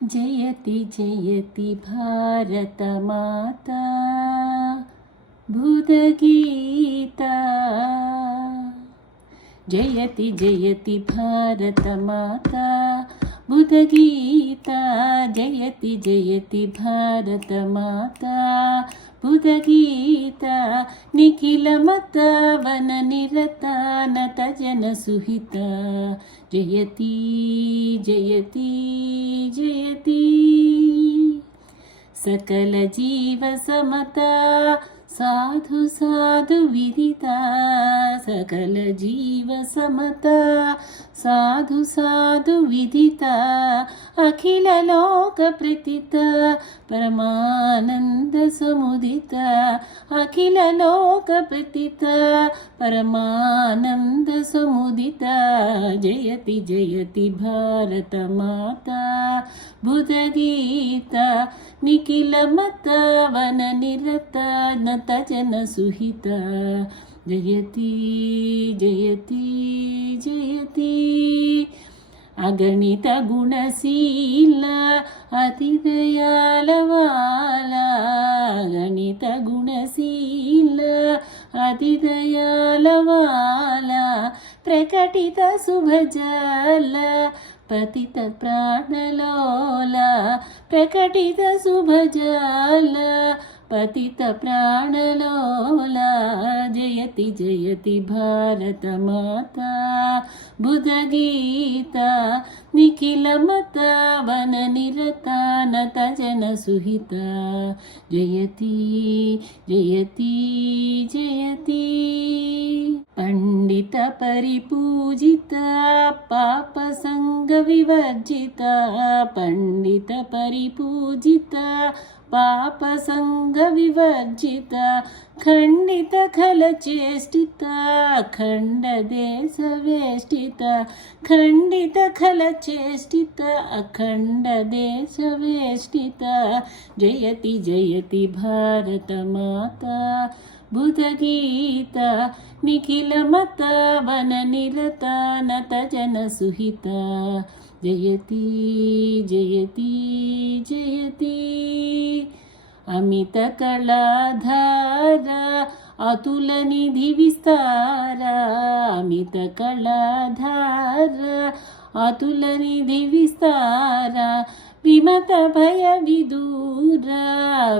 जयति जयति भारतमाता बुधगीता। जयति जयति भारतमाता बुधगीता। जयति जयति भारतमाता बुधगीता। निखिलमतवननिरता नतजनसुहिता। जयति जयति जयति। सकल जीव समता साधु साधु विदिता। सकल जीव समता साधु साधु विदिता। अखिल लोक प्रथिता परमानंद समुदिता। अखिल लोक प्रथिता परमानंद समुदिता। जयति जयति भारत माता बुधगीता। निखिल मत वन निरता नत जन सुहिता। जयति जयति जयति। अगणित गुणशील अतिदयालवाला। अगणित गुणशील अतिदयालवाला। प्रकटित शुभजल पतित प्राणलोला। प्रकटित शुभजल पतित प्राणलोला। जयति जयति भारत माता बुधगीता। निखिल मत वन निरता नत जन सुहिता। जयति जयति जयति। पंडित परिपूजित पाप संग विवर्जित। पंडित परिपूजित पाप संग विवर्जित। खंडित खल चेष्टित अखंड देश वेष्टित। खंडित खल चेष्टित अखंड देश वेष्टित। जयति जयति भारत माता बुधगीता। निखिल मत वन निरता नत जन सुहिता। जयति जयति जयति। अमित कलाधार अतुल निधि विस्तार। अमित कलाधार अतुल निधि विस्तार। विमत भय विदूर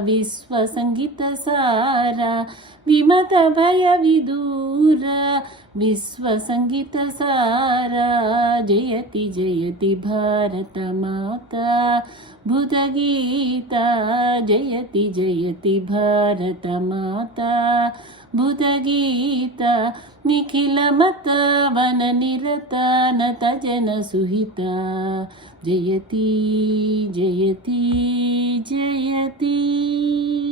विश्व संगीत सारा। विमत भय विदूर विश्व संगीत सारा। जयति जयति भारत माता बुधगीता। जयति जयति भारत माता बुधगीता। निखिल मत वन निरता नत जन सुहिता। जयति जयति जयति।